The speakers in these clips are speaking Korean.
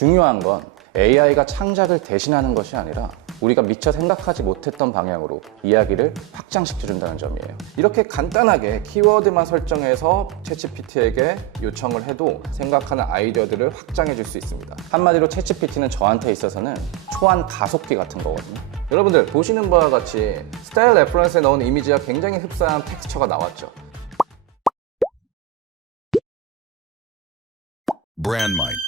중요한 건 AI가 창작을 대신하는 것이 아니라 우리가 미처 생각하지 못했던 방향으로 이야기를 확장시켜준다는 점이에요. 이렇게 간단하게 키워드만 설정해서 챗GPT에게 요청을 해도 생각하는 아이디어들을 확장해 줄 수 있습니다. 한마디로 챗GPT는 저한테 있어서는 초안 가속기 같은 거거든요. 여러분들 보시는 바와 같이 스타일 레퍼런스에 넣은 이미지와 굉장히 흡사한 텍스처가 나왔죠. Brandmind.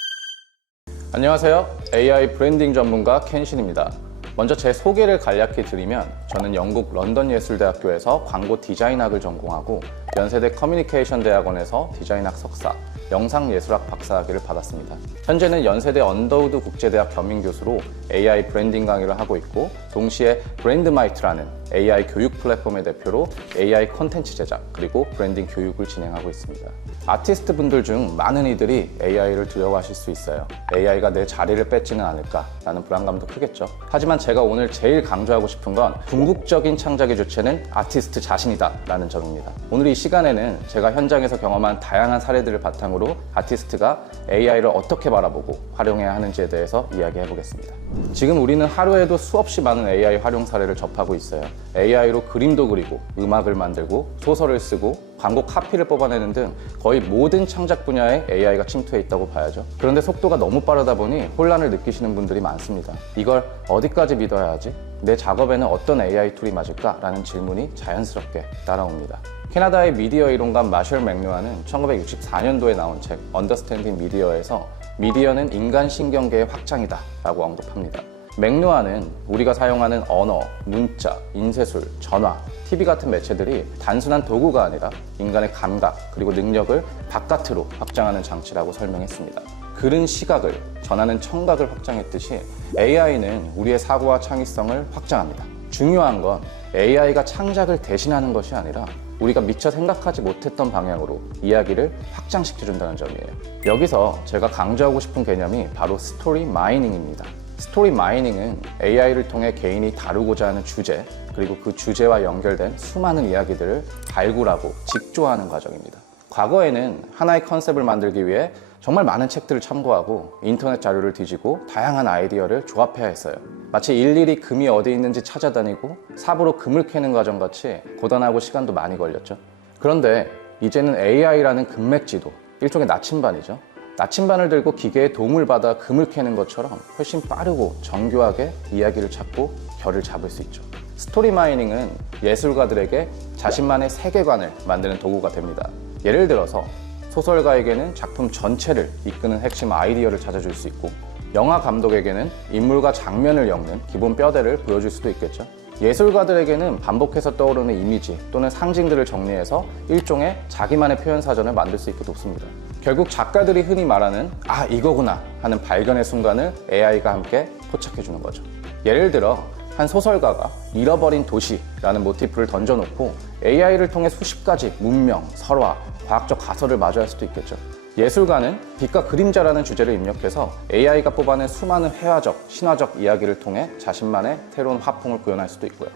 안녕하세요. AI 브랜딩 전문가 켄신입니다. 먼저 제 소개를 간략히 드리면 저는 영국 런던 예술대학교에서 광고 디자인학을 전공하고 연세대 커뮤니케이션 대학원에서 디자인학 석사, 영상예술학 박사학위를 받았습니다. 현재는 연세대 언더우드 국제대학 겸임교수로 AI 브랜딩 강의를 하고 있고 동시에 브랜드마이트라는 AI 교육 플랫폼의 대표로 AI 콘텐츠 제작 그리고 브랜딩 교육을 진행하고 있습니다. 아티스트 분들 중 많은 이들이 AI를 두려워하실 수 있어요. AI가 내 자리를 뺏지는 않을까라는 불안감도 크겠죠. 하지만 제가 오늘 제일 강조하고 싶은 건 궁극적인 창작의 주체는 아티스트 자신이다 라는 점입니다. 오늘 이 시간에는 제가 현장에서 경험한 다양한 사례들을 바탕으로 아티스트가 AI를 어떻게 바라보고 활용해야 하는지에 대해서 이야기해 보겠습니다. 지금 우리는 하루에도 수없이 많은 AI 활용 사례를 접하고 있어요. AI로 그림도 그리고 음악을 만들고 소설을 쓰고 광고 카피를 뽑아내는 등 거의 모든 창작 분야에 AI가 침투해 있다고 봐야죠. 그런데 속도가 너무 빠르다 보니 혼란을 느끼시는 분들이 많습니다. 이걸 어디까지 믿어야 하지? 내 작업에는 어떤 AI 툴이 맞을까? 라는 질문이 자연스럽게 따라옵니다. 캐나다의 미디어 이론가 마셜 맥루아는 1964년도에 나온 책 언더스탠딩 미디어에서 미디어는 인간 신경계의 확장이다 라고 언급합니다. 맥루아는 우리가 사용하는 언어, 문자, 인쇄술, 전화, TV 같은 매체들이 단순한 도구가 아니라 인간의 감각 그리고 능력을 바깥으로 확장하는 장치라고 설명했습니다. 글은 시각을, 전하는 청각을 확장했듯이 AI는 우리의 사고와 창의성을 확장합니다. 중요한 건 AI가 창작을 대신하는 것이 아니라 우리가 미처 생각하지 못했던 방향으로 이야기를 확장시켜준다는 점이에요. 여기서 제가 강조하고 싶은 개념이 바로 스토리 마이닝입니다. 스토리 마이닝은 AI를 통해 개인이 다루고자 하는 주제, 그리고 그 주제와 연결된 수많은 이야기들을 발굴하고 직조하는 과정입니다. 과거에는 하나의 컨셉을 만들기 위해 정말 많은 책들을 참고하고 인터넷 자료를 뒤지고 다양한 아이디어를 조합해야 했어요. 마치 일일이 금이 어디 있는지 찾아다니고 삽으로 금을 캐는 과정같이 고단하고 시간도 많이 걸렸죠. 그런데 이제는 AI라는 금맥지도 일종의 나침반이죠. 나침반을 들고 기계의 도움을 받아 금을 캐는 것처럼 훨씬 빠르고 정교하게 이야기를 찾고 결을 잡을 수 있죠. 스토리 마이닝은 예술가들에게 자신만의 세계관을 만드는 도구가 됩니다. 예를 들어서 소설가에게는 작품 전체를 이끄는 핵심 아이디어를 찾아줄 수 있고 영화 감독에게는 인물과 장면을 엮는 기본 뼈대를 보여줄 수도 있겠죠. 예술가들에게는 반복해서 떠오르는 이미지 또는 상징들을 정리해서 일종의 자기만의 표현 사전을 만들 수 있게 돕습니다. 결국 작가들이 흔히 말하는 아 이거구나 하는 발견의 순간을 AI가 함께 포착해주는 거죠. 예를 들어 한 소설가가 잃어버린 도시라는 모티프를 던져놓고 AI를 통해 수십 가지 문명, 설화, 과학적 가설을 마주할 수도 있겠죠. 예술가는 빛과 그림자라는 주제를 입력해서 AI가 뽑아낸 수많은 회화적, 신화적 이야기를 통해 자신만의 새로운 화풍을 구현할 수도 있고요.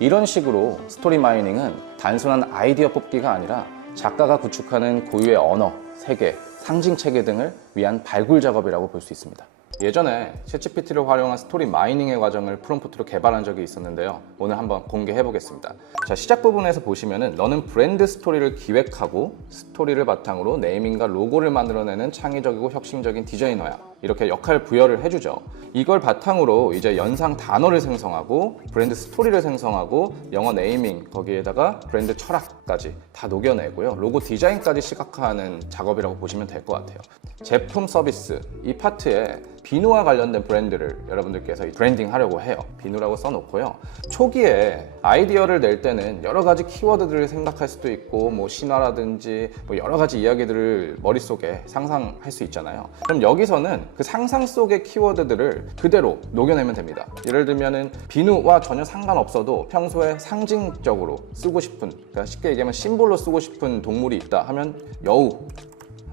이런 식으로 스토리 마이닝은 단순한 아이디어 뽑기가 아니라 작가가 구축하는 고유의 언어, 세계, 상징 체계 등을 위한 발굴 작업이라고 볼 수 있습니다. 예전에 챗GPT를 활용한 스토리 마이닝의 과정을 프롬프트로 개발한 적이 있었는데요. 오늘 한번 공개해 보겠습니다. 자, 시작 부분에서 보시면은 너는 브랜드 스토리를 기획하고 스토리를 바탕으로 네이밍과 로고를 만들어내는 창의적이고 혁신적인 디자이너야. 이렇게 역할 부여를 해주죠. 이걸 바탕으로 이제 연상 단어를 생성하고 브랜드 스토리를 생성하고 영어 네이밍 거기에다가 브랜드 철학까지 다 녹여내고요. 로고 디자인까지 시각화하는 작업이라고 보시면 될 것 같아요. 제품 서비스 이 파트에 비누와 관련된 브랜드를 여러분들께서 브랜딩 하려고 해요. 비누라고 써놓고요. 초기에 아이디어를 낼 때는 여러 가지 키워드들을 생각할 수도 있고 뭐 신화라든지 뭐 여러 가지 이야기들을 머릿속에 상상할 수 있잖아요. 그럼 여기서는 그 상상 속의 키워드들을 그대로 녹여내면 됩니다. 예를 들면은 비누와 전혀 상관없어도 평소에 상징적으로 쓰고 싶은, 그러니까 쉽게 얘기하면 심볼로 쓰고 싶은 동물이 있다 하면 여우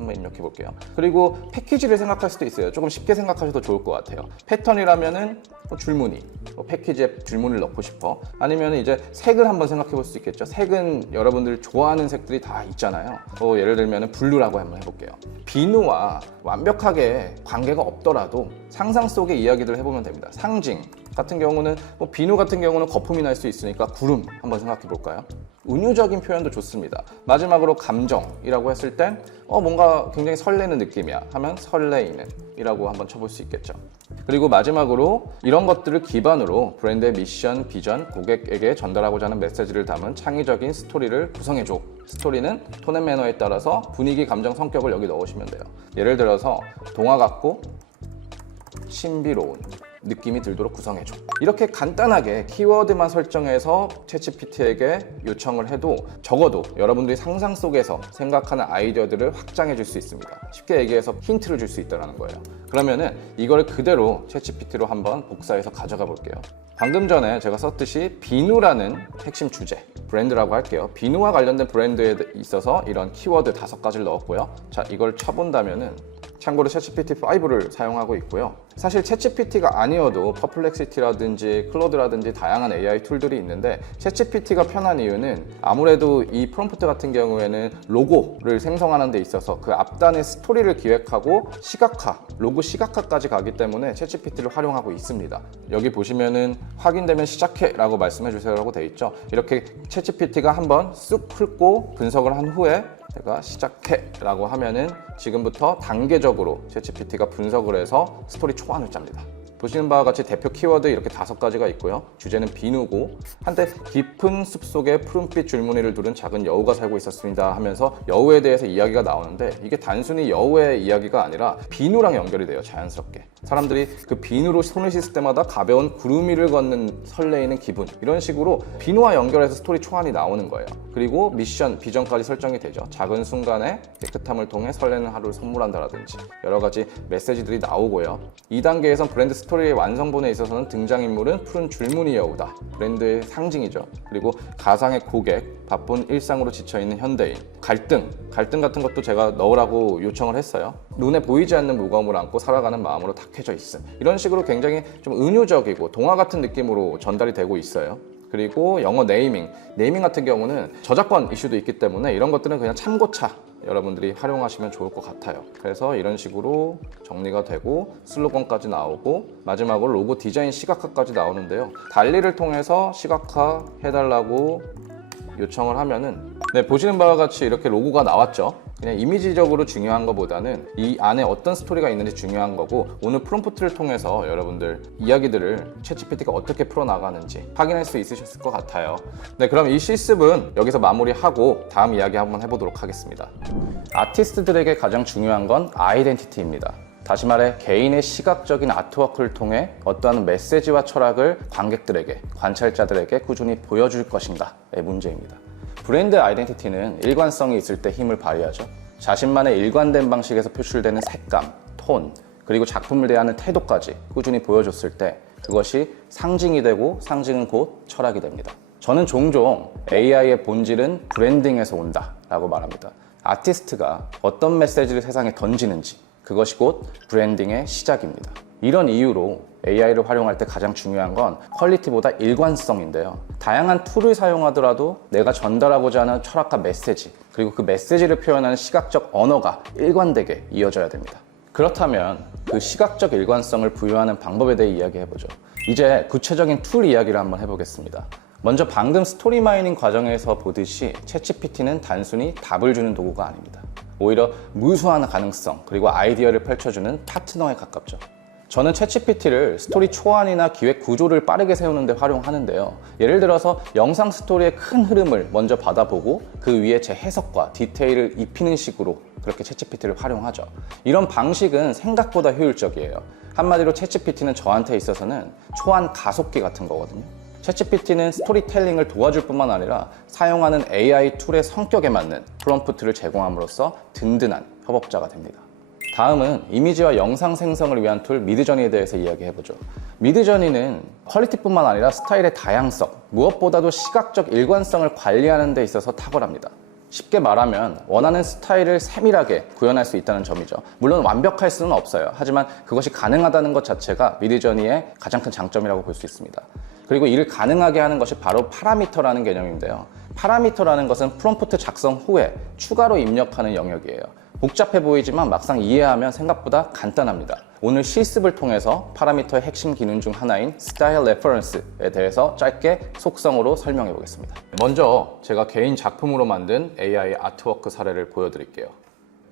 한번 입력해 볼게요. 그리고 패키지를 생각할 수도 있어요. 조금 쉽게 생각하셔도 좋을 것 같아요. 패턴이라면은 줄무늬, 패키지에 줄무늬를 넣고 싶어. 아니면 이제 색을 한번 생각해 볼 수 있겠죠. 색은 여러분들 좋아하는 색들이 다 있잖아요. 예를 들면 블루라고 한번 해볼게요. 비누와 완벽하게 관계가 없더라도 상상 속의 이야기들을 해보면 됩니다. 상징 같은 경우는 비누 같은 경우는 거품이 날 수 있으니까 구름 한번 생각해 볼까요? 은유적인 표현도 좋습니다. 마지막으로 감정이라고 했을 땐 뭔가 굉장히 설레는 느낌이야 하면 설레이는 이라고 한번 쳐볼 수 있겠죠. 그리고 마지막으로 이런 것들을 기반으로 브랜드의 미션, 비전, 고객에게 전달하고자 하는 메시지를 담은 창의적인 스토리를 구성해줘. 스토리는 톤 앤 매너에 따라서 분위기, 감정, 성격을 여기 넣으시면 돼요. 예를 들어서 동화 같고 신비로운 느낌이 들도록 구성해줘. 이렇게 간단하게 키워드만 설정해서 챗GPT에게 요청을 해도 적어도 여러분들이 상상 속에서 생각하는 아이디어들을 확장해 줄 수 있습니다. 쉽게 얘기해서 힌트를 줄 수 있다는 거예요. 그러면은 이거를 그대로 챗GPT로 한번 복사해서 가져가 볼게요. 방금 전에 제가 썼듯이 비누라는 핵심 주제, 브랜드라고 할게요. 비누와 관련된 브랜드에 있어서 이런 키워드 5가지를 넣었고요. 자, 이걸 쳐본다면은 참고로 챗GPT5를 사용하고 있고요. 사실 챗GPT가 아니어도 퍼플렉시티라든지 클로드라든지 다양한 AI 툴들이 있는데 챗GPT가 편한 이유는 아무래도 이 프롬프트 같은 경우에는 로고를 생성하는 데 있어서 그 앞단의 스토리를 기획하고 시각화, 로고 시각화까지 가기 때문에 챗GPT를 활용하고 있습니다. 여기 보시면은 확인되면 시작해 라고 말씀해 주세요 라고 돼 있죠. 이렇게 챗GPT가 한번 쑥 훑고 분석을 한 후에 제가 시작해 라고 하면은 지금부터 단계적으로 챗GPT가 분석을 해서 스토리 초안을 짭니다. 보시는 바와 같이 대표 키워드 이렇게 5가지가 있고요. 주제는 비누고 한때 깊은 숲속에 푸른빛 줄무늬를 두른 작은 여우가 살고 있었습니다 하면서 여우에 대해서 이야기가 나오는데 이게 단순히 여우의 이야기가 아니라 비누랑 연결이 돼요. 자연스럽게. 사람들이 그 비누로 손을 씻을 때마다 가벼운 구름 위를 걷는 설레이는 기분, 이런 식으로 비누와 연결해서 스토리 초안이 나오는 거예요. 그리고 미션, 비전까지 설정이 되죠. 작은 순간에 깨끗함을 통해 설레는 하루를 선물한다라든지 여러 가지 메시지들이 나오고요. 2단계에선 브랜드 스토리의 완성본에 있어서는 등장인물은 푸른 줄무늬 여우다. 브랜드의 상징이죠. 그리고 가상의 고객, 바쁜 일상으로 지쳐있는 현대인, 갈등 같은 것도 제가 넣으라고 요청을 했어요. 눈에 보이지 않는 무거움을 안고 살아가는 마음으로 탁해져 있음. 이런 식으로 굉장히 좀 은유적이고 동화 같은 느낌으로 전달이 되고 있어요. 그리고 영어 네이밍 같은 경우는 저작권 이슈도 있기 때문에 이런 것들은 그냥 참고차 여러분들이 활용하시면 좋을 것 같아요. 그래서 이런 식으로 정리가 되고 슬로건까지 나오고 마지막으로 로고 디자인 시각화까지 나오는데요. 달리를 통해서 시각화 해달라고 요청을 하면은 보시는 바와 같이 이렇게 로고가 나왔죠. 그냥 이미지적으로 중요한 것보다는 이 안에 어떤 스토리가 있는지 중요한 거고 오늘 프롬프트를 통해서 여러분들 이야기들을 챗GPT가 어떻게 풀어나가는지 확인할 수 있으셨을 것 같아요. 그럼 이 실습은 여기서 마무리하고 다음 이야기 한번 해보도록 하겠습니다. 아티스트들에게 가장 중요한 건 아이덴티티입니다. 다시 말해 개인의 시각적인 아트워크를 통해 어떠한 메시지와 철학을 관객들에게, 관찰자들에게 꾸준히 보여줄 것인가의 문제입니다. 브랜드 아이덴티티는 일관성이 있을 때 힘을 발휘하죠. 자신만의 일관된 방식에서 표출되는 색감, 톤, 그리고 작품을 대하는 태도까지 꾸준히 보여줬을 때 그것이 상징이 되고 상징은 곧 철학이 됩니다. 저는 종종 AI의 본질은 브랜딩에서 온다 라고 말합니다. 아티스트가 어떤 메시지를 세상에 던지는지 그것이 곧 브랜딩의 시작입니다. 이런 이유로 AI를 활용할 때 가장 중요한 건 퀄리티보다 일관성인데요. 다양한 툴을 사용하더라도 내가 전달하고자 하는 철학과 메시지, 그리고 그 메시지를 표현하는 시각적 언어가 일관되게 이어져야 됩니다. 그렇다면 그 시각적 일관성을 부여하는 방법에 대해 이야기해보죠. 이제 구체적인 툴 이야기를 한번 해보겠습니다. 먼저 방금 스토리 마이닝 과정에서 보듯이 챗GPT는 단순히 답을 주는 도구가 아닙니다. 오히려 무수한 가능성, 그리고 아이디어를 펼쳐주는 파트너에 가깝죠. 저는 챗GPT를 스토리 초안이나 기획 구조를 빠르게 세우는 데 활용하는데요. 예를 들어서 영상 스토리의 큰 흐름을 먼저 받아보고 그 위에 제 해석과 디테일을 입히는 식으로 그렇게 챗GPT를 활용하죠. 이런 방식은 생각보다 효율적이에요. 한마디로 챗GPT는 저한테 있어서는 초안 가속기 같은 거거든요. 챗GPT는 스토리텔링을 도와줄 뿐만 아니라 사용하는 AI 툴의 성격에 맞는 프롬프트를 제공함으로써 든든한 협업자가 됩니다. 다음은 이미지와 영상 생성을 위한 툴 미드저니에 대해서 이야기해보죠. 미드저니는 퀄리티뿐만 아니라 스타일의 다양성, 무엇보다도 시각적 일관성을 관리하는 데 있어서 탁월합니다. 쉽게 말하면 원하는 스타일을 세밀하게 구현할 수 있다는 점이죠. 물론 완벽할 수는 없어요. 하지만 그것이 가능하다는 것 자체가 미드저니의 가장 큰 장점이라고 볼 수 있습니다. 그리고 이를 가능하게 하는 것이 바로 파라미터라는 개념인데요. 파라미터라는 것은 프롬프트 작성 후에 추가로 입력하는 영역이에요. 복잡해 보이지만 막상 이해하면 생각보다 간단합니다. 오늘 실습을 통해서 파라미터의 핵심 기능 중 하나인 스타일 레퍼런스에 대해서 짧게 속성으로 설명해 보겠습니다. 먼저 제가 개인 작품으로 만든 AI 아트워크 사례를 보여드릴게요.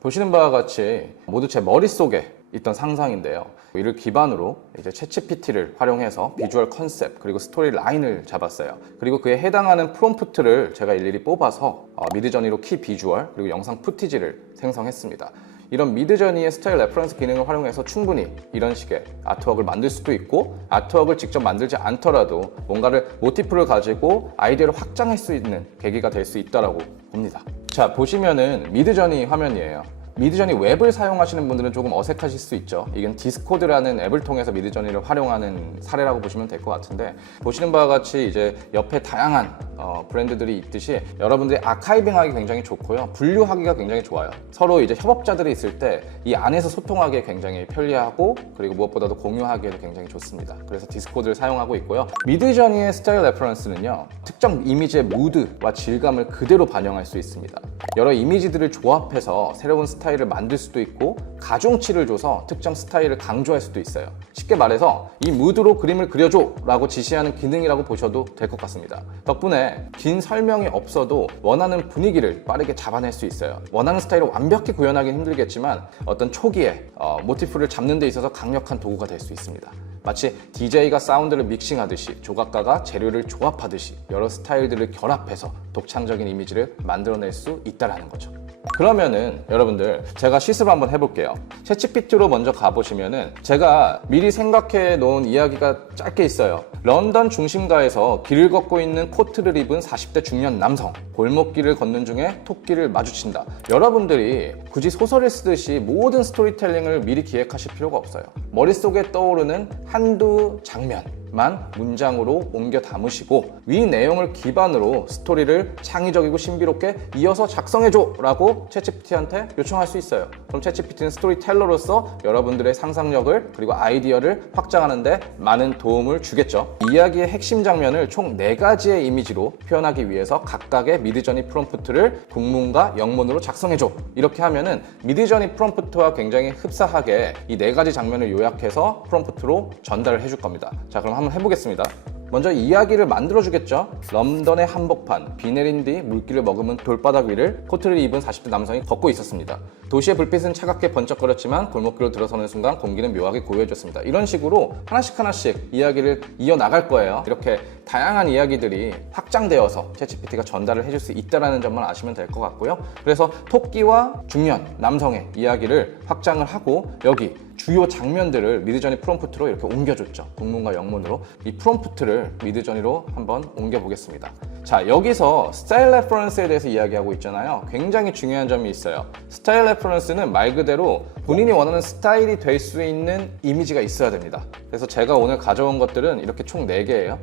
보시는 바와 같이 모두 제 머릿속에 있던 상상인데요. 이를 기반으로 이제 챗GPT를 활용해서 비주얼 컨셉 그리고 스토리 라인을 잡았어요. 그리고 그에 해당하는 프롬프트를 제가 일일이 뽑아서 미드저니로 키 비주얼 그리고 영상 푸티지를 생성했습니다. 이런 미드저니의 스타일 레퍼런스 기능을 활용해서 충분히 이런 식의 아트워크를 만들 수도 있고, 아트워크를 직접 만들지 않더라도 뭔가를 모티프를 가지고 아이디어를 확장할 수 있는 계기가 될 수 있다고 봅니다. 자, 보시면은 미드저니 화면이에요. 미드저니 웹을 사용하시는 분들은 조금 어색하실 수 있죠. 이건 디스코드라는 앱을 통해서 미드저니를 활용하는 사례라고 보시면 될 것 같은데, 보시는 바와 같이 이제 옆에 다양한 브랜드들이 있듯이 여러분들이 아카이빙하기 굉장히 좋고요. 분류하기가 굉장히 좋아요. 서로 이제 협업자들이 있을 때 이 안에서 소통하기에 굉장히 편리하고, 그리고 무엇보다도 공유하기에도 굉장히 좋습니다. 그래서 디스코드를 사용하고 있고요. 미드저니의 스타일 레퍼런스는요, 특정 이미지의 무드와 질감을 그대로 반영할 수 있습니다. 여러 이미지들을 조합해서 새로운 스타일을 만들 수도 있고, 가중치를 줘서 특정 스타일을 강조할 수도 있어요. 쉽게 말해서 이 무드로 그림을 그려줘 라고 지시하는 기능이라고 보셔도 될 것 같습니다. 덕분에 긴 설명이 없어도 원하는 분위기를 빠르게 잡아낼 수 있어요. 원하는 스타일을 완벽히 구현하기 힘들겠지만 어떤 초기에 모티프를 잡는 데 있어서 강력한 도구가 될 수 있습니다. 마치 DJ가 사운드를 믹싱하듯이, 조각가가 재료를 조합하듯이 여러 스타일들을 결합해서 독창적인 이미지를 만들어낼 수 있다는 거죠. 그러면은 여러분들, 제가 실습을 한번 해볼게요. 챗GPT로 먼저 가보시면은 제가 미리 생각해 놓은 이야기가 짧게 있어요. 런던 중심가에서 길을 걷고 있는 코트를 입은 40대 중년 남성, 골목길을 걷는 중에 토끼를 마주친다. 여러분들이 굳이 소설을 쓰듯이 모든 스토리텔링을 미리 기획하실 필요가 없어요. 머릿속에 떠오르는 한두 장면만 문장으로 옮겨 담으시고, 위 내용을 기반으로 스토리를 창의적이고 신비롭게 이어서 작성해줘 라고 챗GPT한테 요청할 수 있어요. 그럼 챗GPT는 스토리텔러로서 여러분들의 상상력을 그리고 아이디어를 확장하는데 많은 도움을 주겠죠. 이야기의 핵심 장면을 총 4가지의 이미지로 표현하기 위해서 각각의 미드저니 프롬프트를 국문과 영문으로 작성해줘. 이렇게 하면은 미드저니 프롬프트와 굉장히 흡사하게 이 4가지 장면을 요약해서 프롬프트로 전달을 해줄 겁니다. 자, 그럼 한번 해보겠습니다. 먼저 이야기를 만들어주겠죠. 런던의 한복판, 비 내린 뒤 물기를 머금은 돌바닥 위를 코트를 입은 40대 남성이 걷고 있었습니다. 도시의 불빛은 차갑게 번쩍거렸지만 골목길로 들어서는 순간 공기는 묘하게 고요해졌습니다. 이런 식으로 하나씩 이야기를 이어나갈 거예요. 이렇게 다양한 이야기들이 확장되어서 챗GPT가 전달을 해줄 수 있다는 점만 아시면 될 것 같고요. 그래서 토끼와 중년 남성의 이야기를 확장을 하고, 여기 주요 장면들을 미드저니 프롬프트로 이렇게 옮겨줬죠. 국문과 영문으로. 이 프롬프트를 미드저니로 한번 옮겨보겠습니다. 자, 여기서 스타일 레퍼런스에 대해서 이야기하고 있잖아요. 굉장히 중요한 점이 있어요. 스타일 레퍼런스는 말 그대로 본인이 원하는 스타일이 될 수 있는 이미지가 있어야 됩니다. 그래서 제가 오늘 가져온 것들은 이렇게 총 4개예요.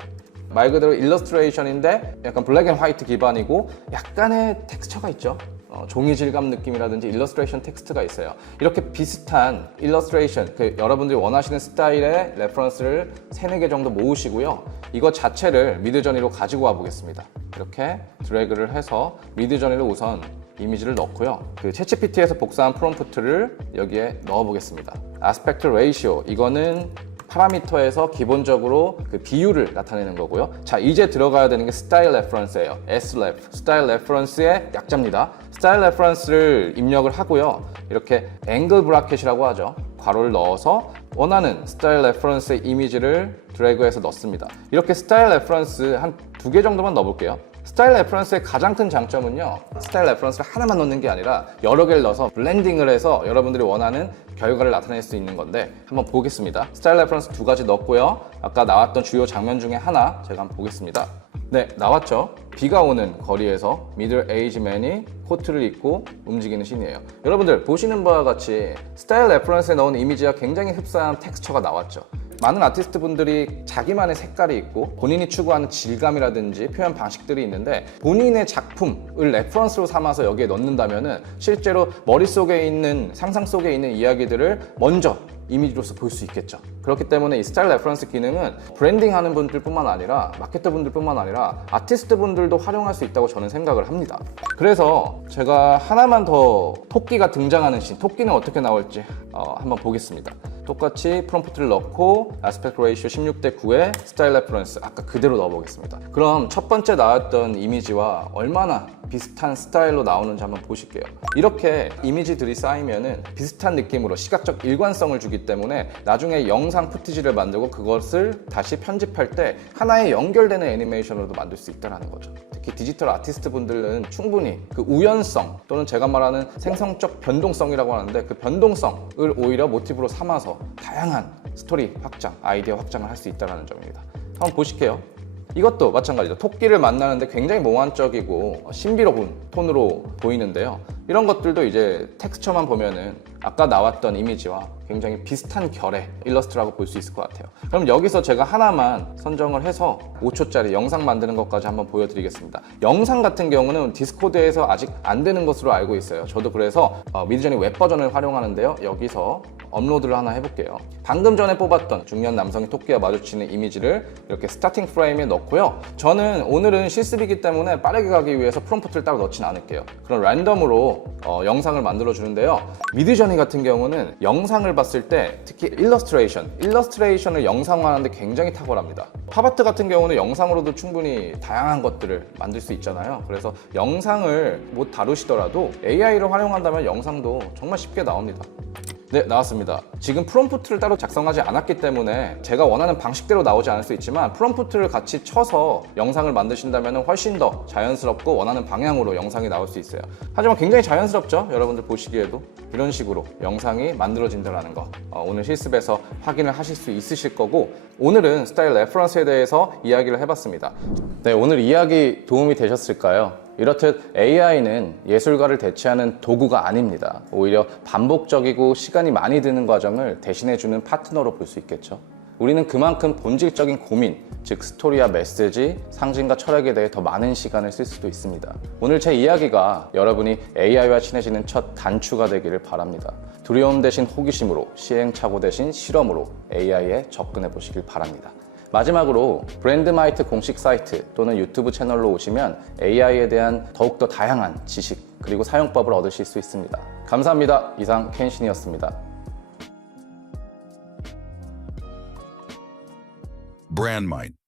말 그대로 일러스트레이션인데 약간 블랙 앤 화이트 기반이고 약간의 텍스처가 있죠. 종이 질감 느낌이라든지 일러스트레이션 텍스트가 있어요. 이렇게 비슷한 일러스트레이션, 여러분들이 원하시는 스타일의 레퍼런스를 3-4개 정도 모으시고요. 이거 자체를 미드저니로 가지고 와 보겠습니다. 이렇게 드래그를 해서 미드저니로 우선 이미지를 넣고요. 그 챗GPT에서 복사한 프롬프트를 여기에 넣어 보겠습니다. 아스펙트 레이시오, 이거는 파라미터에서 기본적으로 그 비율을 나타내는 거고요. 자, 이제 들어가야 되는 게 스타일 레퍼런스예요. SREF, 스타일 레퍼런스의 약자입니다. 스타일 레퍼런스를 입력을 하고요. 이렇게 앵글 브라켓이라고 하죠. 괄호를 넣어서 원하는 스타일 레퍼런스의 이미지를 드래그해서 넣습니다. 이렇게 스타일 레퍼런스 한 2개 정도만 넣어볼게요. 스타일 레퍼런스의 가장 큰 장점은요, 스타일 레퍼런스를 하나만 넣는 게 아니라 여러 개를 넣어서 블렌딩을 해서 여러분들이 원하는 결과를 나타낼 수 있는 건데, 한번 보겠습니다. 스타일 레퍼런스 2가지 넣었고요. 아까 나왔던 주요 장면 중에 하나 제가 한번 보겠습니다. 네, 나왔죠. 비가 오는 거리에서 미들 에이지 맨이 코트를 입고 움직이는 씬이에요. 여러분들 보시는 바와 같이 스타일 레퍼런스에 넣은 이미지와 굉장히 흡사한 텍스처가 나왔죠. 많은 아티스트 분들이 자기만의 색깔이 있고 본인이 추구하는 질감이라든지 표현 방식들이 있는데 본인의 작품을 레퍼런스로 삼아서 여기에 넣는다면은 실제로 머릿속에 있는 상상 속에 있는 이야기들을 먼저 이미지로서 볼 수 있겠죠. 그렇기 때문에 이 스타일 레퍼런스 기능은 브랜딩 하는 분들뿐만 아니라 마케터 분들뿐만 아니라 아티스트 분들도 활용할 수 있다고 저는 생각을 합니다. 그래서 제가 하나만 더 토끼가 등장하는 씬, 토끼는 어떻게 나올지 한번 보겠습니다. 똑같이 프롬프트를 넣고 아스펙트 레이쇼 16대 9에 스타일 레퍼런스 아까 그대로 넣어보겠습니다. 그럼 첫 번째 나왔던 이미지와 얼마나 비슷한 스타일로 나오는지 한번 보실게요. 이렇게 이미지들이 쌓이면은 비슷한 느낌으로 시각적 일관성을 주기 때문에 나중에 영상 푸티지를 만들고 그것을 다시 편집할 때 하나의 연결되는 애니메이션으로도 만들 수 있다는 거죠. 특히 디지털 아티스트 분들은 충분히 그 우연성 또는 제가 말하는 생성적 변동성이라고 하는데 그 변동성을 오히려 모티브로 삼아서 다양한 스토리 확장, 아이디어 확장을 할 수 있다는 점입니다. 한번 보실게요. 이것도 마찬가지죠. 토끼를 만나는데 굉장히 몽환적이고 신비로운 톤으로 보이는데요. 이런 것들도 이제 텍스처만 보면은 아까 나왔던 이미지와 굉장히 비슷한 결의 일러스트라고 볼 수 있을 것 같아요. 그럼 여기서 제가 하나만 선정을 해서 5초짜리 영상 만드는 것까지 한번 보여드리겠습니다. 영상 같은 경우는 디스코드에서 아직 안 되는 것으로 알고 있어요. 저도 그래서 미드저니 웹 버전을 활용하는데요. 여기서 업로드를 하나 해볼게요. 방금 전에 뽑았던 중년 남성이 토끼와 마주치는 이미지를 이렇게 스타팅 프레임에 넣고요. 저는 오늘은 실습이기 때문에 빠르게 가기 위해서 프롬프트를 따로 넣진 않을게요. 그럼 랜덤으로 영상을 만들어 주는데요. 미드저니 같은 경우는 영상을 봤을 때 특히 일러스트레이션을 영상화하는데 굉장히 탁월합니다. 팝아트 같은 경우는 영상으로도 충분히 다양한 것들을 만들 수 있잖아요. 그래서 영상을 못 다루시더라도 AI를 활용한다면 영상도 정말 쉽게 나옵니다. 네, 나왔습니다. 지금 프롬프트를 따로 작성하지 않았기 때문에 제가 원하는 방식대로 나오지 않을 수 있지만 프롬프트를 같이 쳐서 영상을 만드신다면 훨씬 더 자연스럽고 원하는 방향으로 영상이 나올 수 있어요. 하지만 굉장히 자연스럽죠? 여러분들 보시기에도 이런 식으로 영상이 만들어진다는 거 오늘 실습에서 확인을 하실 수 있으실 거고 오늘은 스타일 레퍼런스에 대해서 이야기를 해봤습니다. 네, 오늘 이야기 도움이 되셨을까요? 이렇듯 AI는 예술가를 대체하는 도구가 아닙니다. 오히려 반복적이고 시간이 많이 드는 과정을 대신해주는 파트너로 볼 수 있겠죠. 우리는 그만큼 본질적인 고민, 즉 스토리와 메시지, 상징과 철학에 대해 더 많은 시간을 쓸 수도 있습니다. 오늘 제 이야기가 여러분이 AI와 친해지는 첫 단추가 되기를 바랍니다. 두려움 대신 호기심으로, 시행착오 대신 실험으로 AI에 접근해 보시길 바랍니다. 마지막으로 브랜드마이트 공식 사이트 또는 유튜브 채널로 오시면 AI에 대한 더욱더 다양한 지식 그리고 사용법을 얻으실 수 있습니다. 감사합니다. 이상 켄신이었습니다. Brandmite.